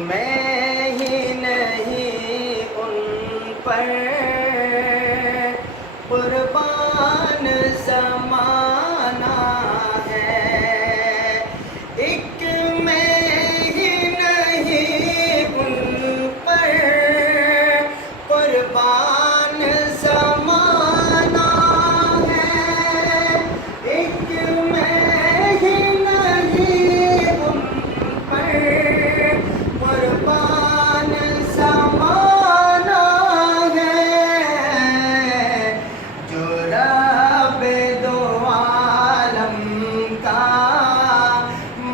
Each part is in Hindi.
मैं ही नहीं उन पर कुर्बान ज़माना है। एक मैं ही नहीं उन पर कुर्बान ज़माना है। एक मैं ही नहीं उन पर कुर्बान ज़माना है। जो रब्बे दो आलम का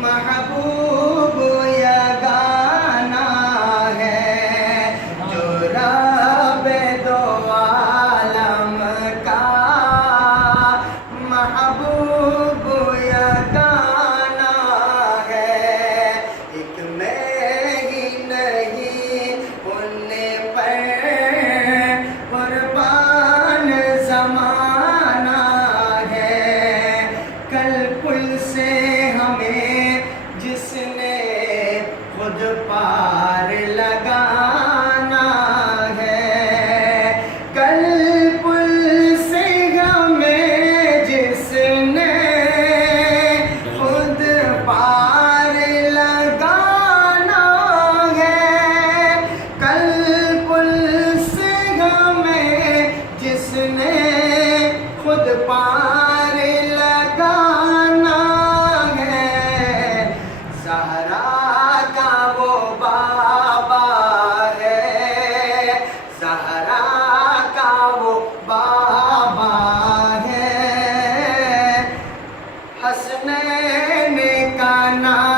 महबूब यगाना है। जो रब्बे दो आलम का महबूब यगाना है। एक मैं ही नहीं उन पर कुर्बान ज़माना है। कल पुल से हमें जिसने खुद पार लगाना है। कल पुल से हमें जिसने खुद पार लगाना है। कल पुल से हमें जिसने खुद पार लगाना है। ज़हरा का वो बाबा है। ज़हरा का वो बाबा है। हसनैन का नाम